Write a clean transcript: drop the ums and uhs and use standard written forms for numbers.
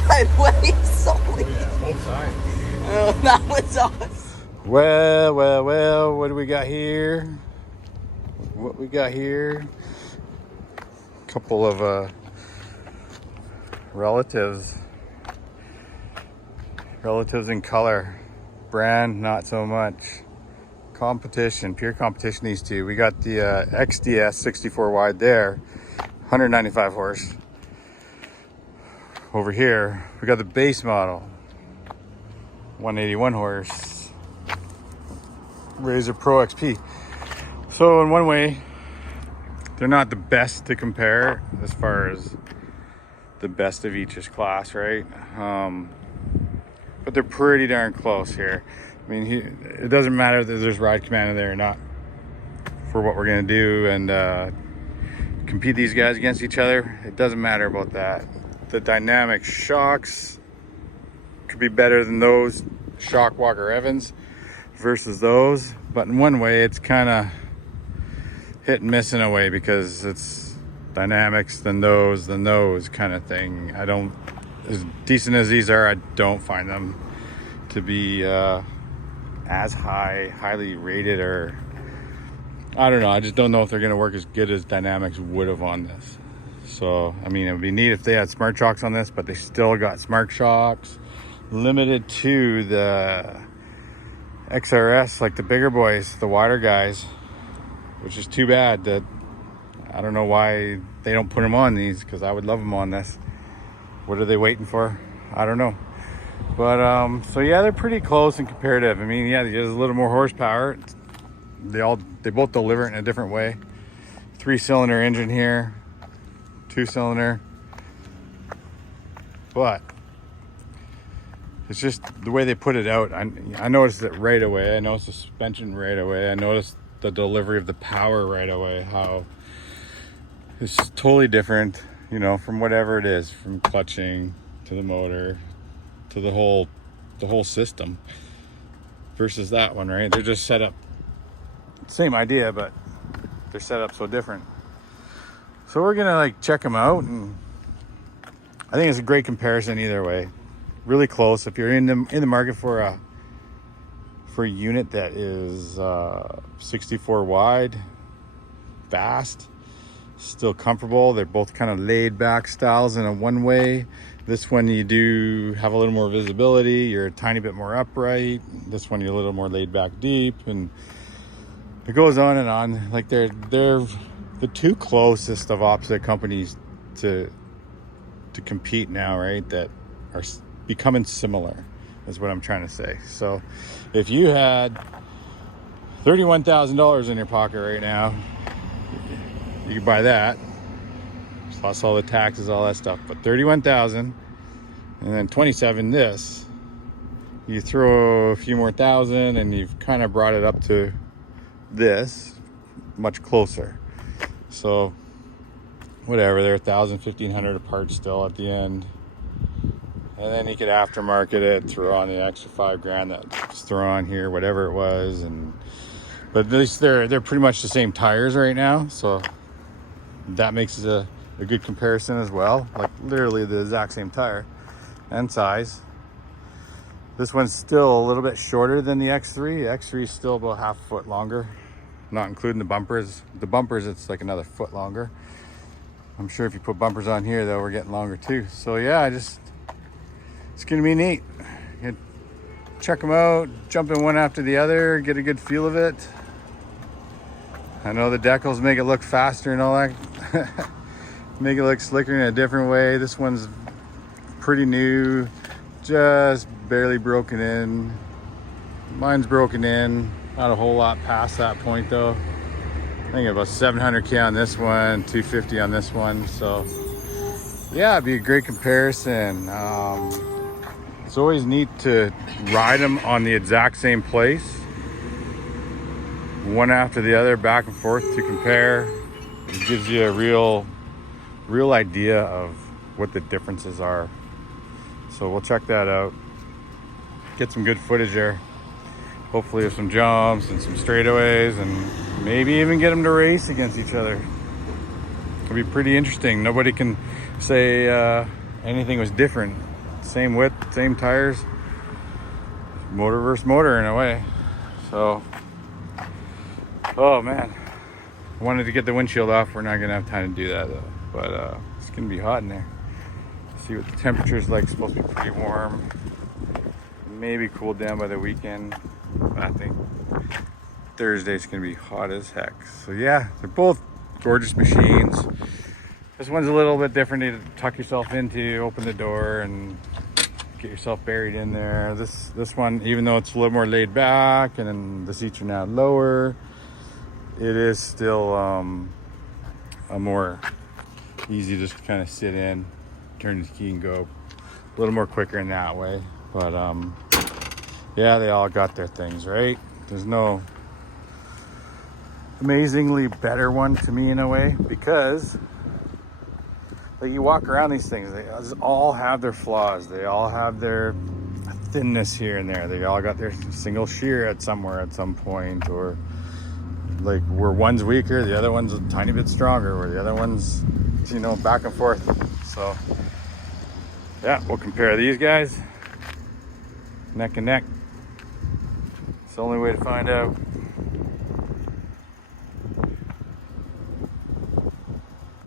sideways. Holy. Yeah, both sides. Oh, that was us. Well, what do we got here? What we got here? Couple of relatives in color. Brand, not so much. Competition, pure competition, these two. We got the XDS 64 wide there, 195 horse. Over here, we got the base model, 181 horse, Razor Pro XP. So in one way, they're not the best to compare as far as the best of each's class, right? But they're pretty darn close here. I mean, it doesn't matter that there's ride command in there or not for what we're gonna do and compete these guys against each other. It doesn't matter about that. The dynamic shocks could be better than those Shock Walker Evans versus those, but in one way it's kind of hit and miss in a way because it's dynamics than those kind of thing. I don't, as decent as these are, I don't find them to be as highly rated, or I don't know, I just don't know if they're gonna work as good as Dynamics would have on this. So I mean, it would be neat if they had smart shocks on this, but they still got smart shocks limited to the XRS, like the bigger boys, the wider guys, which is too bad. That I don't know why they don't put them on these, because I would love them on this. What are they waiting for? I don't know. But so yeah, they're pretty close and comparative. I mean, yeah, there's a little more horsepower. They both deliver it in a different way. 3-cylinder engine here, 2-cylinder. But it's just the way they put it out. I noticed it right away. I noticed the suspension right away. I noticed the delivery of the power right away. How it's totally different, you know, from whatever it is, from clutching to the motor to the whole system versus that one, right? They're just set up, same idea, but they're set up so different. So we're gonna like check them out, and I think it's a great comparison either way. Really close. If you're in the market for a unit that is 64 wide, fast, still comfortable. They're both kind of laid back styles in a one way. This one you do have a little more visibility, you're a tiny bit more upright. This one you're a little more laid back deep, and it goes on and on. Like they're the two closest of opposite companies to compete now, right? That are becoming similar is what I'm trying to say. So if you had $31,000 in your pocket right now, you could buy that plus all the taxes, all that stuff. But 31,000 and then 27 this, you throw a few more thousand and you've kind of brought it up to this much closer. So whatever, they're 1,000, 1,500 apart still at the end. And then you could aftermarket it, throw on the extra $5,000 that's thrown on here, whatever it was. But at least they're pretty much the same tires right now, so that makes it a good comparison as well. Like literally the exact same tire and size. This one's still a little bit shorter than the X3. The X3 is still about half a foot longer, not including the bumpers. The bumpers, it's like another foot longer. I'm sure if you put bumpers on here though, we're getting longer too. So yeah, it's gonna be neat. You check them out, jump in one after the other, get a good feel of it. I know the decals make it look faster and all that. Make it look slicker in a different way. This one's pretty new, just barely broken in. Mine's broken in, not a whole lot past that point though. I think about 700K on this one, 250 on this one. So yeah, it'd be a great comparison. It's always neat to ride them on the exact same place, one after the other, back and forth to compare. It gives you a real idea of what the differences are. So we'll check that out, get some good footage there, hopefully with some jumps and some straightaways, and maybe even get them to race against each other. It'll be pretty interesting. Nobody can say anything was different same width, same tires. Motor versus motor in a way. So, oh man, I wanted to get the windshield off. We're not gonna have time to do that though. But it's gonna be hot in there. See what the temperature's like. It's supposed to be pretty warm. Maybe cooled down by the weekend. I think Thursday's gonna be hot as heck. So yeah, they're both gorgeous machines. This one's a little bit different to tuck yourself into, open the door and get yourself buried in there. This one, even though it's a little more laid back and then the seats are now lower, it is still a more easy to just kind of sit in, turn the key and go. A little more quicker in that way. But yeah, they all got their things, right? There's no amazingly better one to me in a way, because like you walk around these things, they all have their flaws. They all have their thinness here and there. They all got their single shear at some point, or like where one's weaker, the other one's a tiny bit stronger, where the other one's, you know, back and forth. So yeah, we'll compare these guys neck and neck. It's the only way to find out.